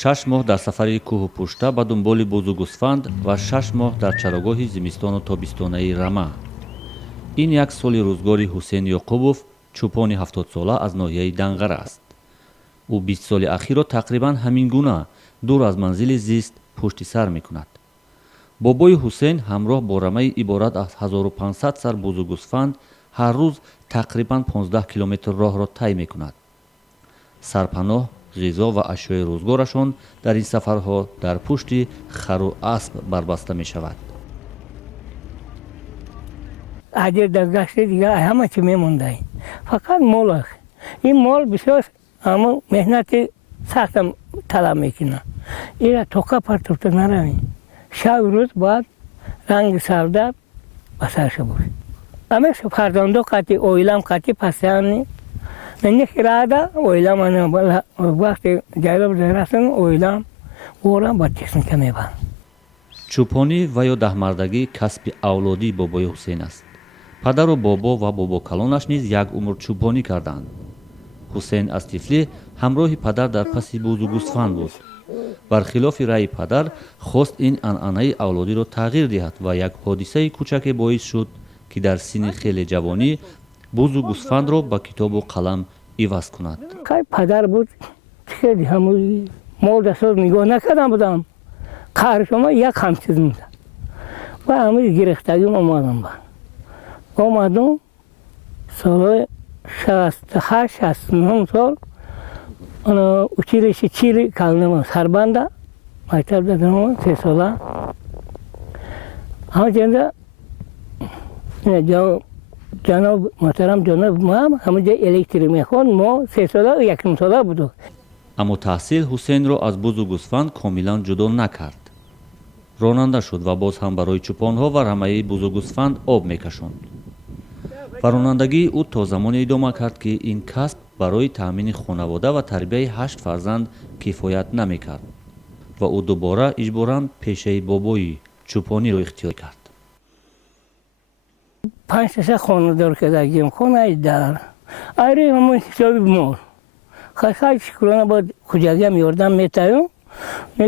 6 моҳ дар сафари кӯҳу пушта ба дунболи бузугусфанд ва 6 моҳ дар чарогоҳи зимистону тобистонаи Рама. ин як соли рӯзгори Ҳусейн Ёқубов, чӯпони 70-сола аз ноҳияи Данғар аст. ӯ 20 соли ахирро тақрибан ҳамин гуна дур аз манзили зист пушти сар мекунад. бобои Ҳусейн ҳамроҳ бо Рамаи иборат аз 1500 сар бузугусфанд ҳар рӯз тақрибан 15 километр роҳро тай мекунад. сарпаноҳ, ғизо ва ашёи рӯзгорашон дар ин сафарҳо дар пушти хару асп барбаста мешавад. агар дар гашти дигар ҳама чӣ мемондай, фақат мол аст. ин мол бисёр ҳама меҳнати сахтам талаб мекунад. ира тоқа партофта наравӣ, шав рӯз бояд ранги сардар ба сарша бошад. ҳамеша фарзандо қати оилам қати пасяни нехирада оилам вақти ҷайлоб зарасн оилам ора ба техника мебарад. чӯпонӣ ва ё даҳмардагӣ касби авлодии бобои Ҳусейн аст. падару бобо ва бобокалонаш низ як умр чӯпонӣ карданд. ҳусейн аз тифлӣ ҳамроҳи падар дар паси бузугусфанд буд. бархилофи раъи падар хост ин анъанаи авлодиро тағйир диҳад ва як ҳодисаи кӯчаке боис шуд ки дар синни хеле ҷавонӣ бузугусфандро ба китобу қалам иваз кунад. падар буд хеле ҳамои мол дастор нигоҳ накардан будам. қаҳршома як ҳамчиз муда ва ҳамаи гирифтагим омадум солҳои 68-69 сол училиши чили калнам сарбанда мактаб дадам 3 сола. ҳамаҷанда ҷаноб муҳтарам ҷаноб мам ҳамаҷа электри мехонд мо 3 сола 1 сола буду. аммо таҳсил Ҳусейнро аз бузугусфанд комилан ҷудо накард. ронанда шуд ва боз ҳам барои чӯпонҳо ва рамаи бузугусфанд об мекашонд. ба ронандагии ӯ то замоне идома кард ки ин касб барои таъмини хонавода ва тарбияи 8 фарзанд кифоят намекард ва ӯ дубора иҷборан пешаи бобои чӯпониро ихтиёр кард. 5 хонадор кардагим, хонаи дар айри ҳамон ҳисоби мол хай шукрона бод хуҷагиам ёрдам метаем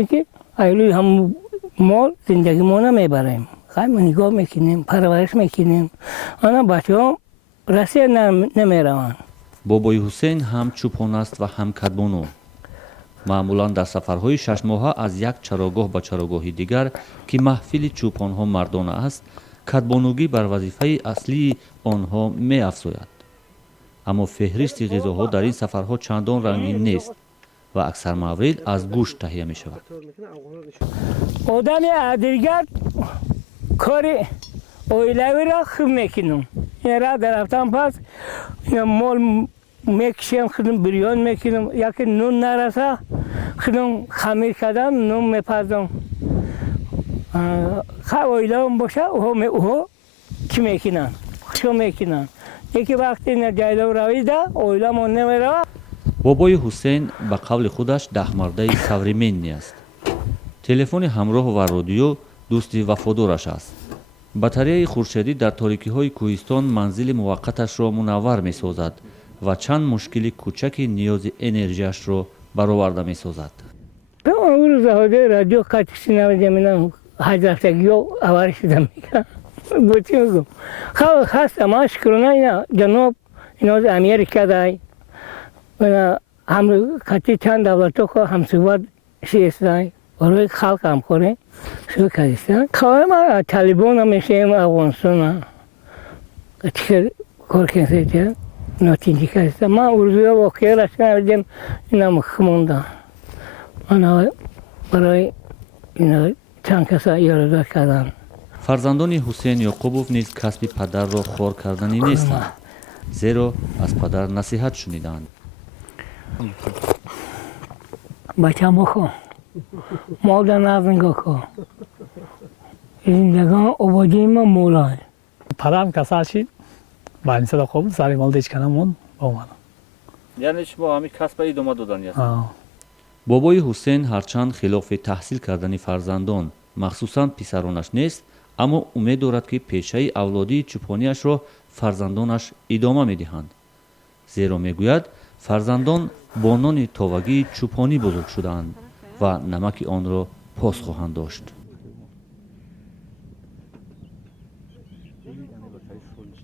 ки айли ҳам мол зиндагимона мебарем. хай ма нигоҳ мекунем, парвариш мекунем. ана бачаҳо Россия намераванд. бобои Ҳусейн ҳам чӯпон аст ва ҳам кадбону. маъмулан дар сафарҳои 6 моҳа аз як чарогоҳ ба чарогоҳи дигар ки маҳфили чӯпонҳо мардона аст, кадбонугӣ бар вазифаи аслии онҳо меафзояд. аммо феҳристи ғизоҳо дар ин сафарҳо чандон рангин нест ва аксар маврид аз гӯшт таҳия мешавад. одами адилгард кори оилавиро хуб мекунам. ира дарафтан пас мол мекишем, худам бирён мекунам. яке нун нараса худам хамир кардан нун мепазам. хай оилаам боша уҳо чӣ мекунанд? хушо мекунанд. яке вақти ҷайлоб равида оиламон намерава. бобои Ҳусейн ба қавли худаш даҳмардаи савременӣ аст. телефони ҳамроҳ ва родио дӯсти вафодораш аст. батареяи хуршедӣ дар торикиҳои кӯҳистон манзили муваққаташро мунаввар месозад ва чанд мушкили кӯчаки ниёзи энержияшро бароварда месозад. рӯзаҳои радио қатиши навҷаминам ҳаҷрафтагиё авар шуда мекунам. бочи мегӯм ҳастам ман шукрона ина ҷаноб иноз Америка дай қати чанд давлато ҳамсуҳбат шиестай барои халқ ҳамкорӣ шур кардистан. хоҳем талибона мешаем афғонистона чикар кор кенсеҷа нотинҷи кардистан. ман урзуя воқеа рашканавҷем инам хумонда ана барои ина чанд каса ёридор карданд. фарзандони Ҳусейн Ёқубов низ касби падарро хор карданӣ нестанд, зеро аз падар насиҳат шуниданд. бачам бохо молда наз нигоҳ кун. зиндагон ободии ман молад. падарам касал шид ба инсада хоб сари мол дечкана мон омадам. яъне шумо ҳамин касба идома додани аст. бобои Ҳусейн ҳарчанд хилофи таҳсил кардани фарзандон махсусан писаронаш нест, аммо умед дорад ки пешаи авлодии чӯпониашро фарзандонаш идома медиҳанд. зеро мегӯяд фарзандон бо нони товагии чӯпонӣ бузург шудаанд ва намаки онро пос хоҳанд дошт.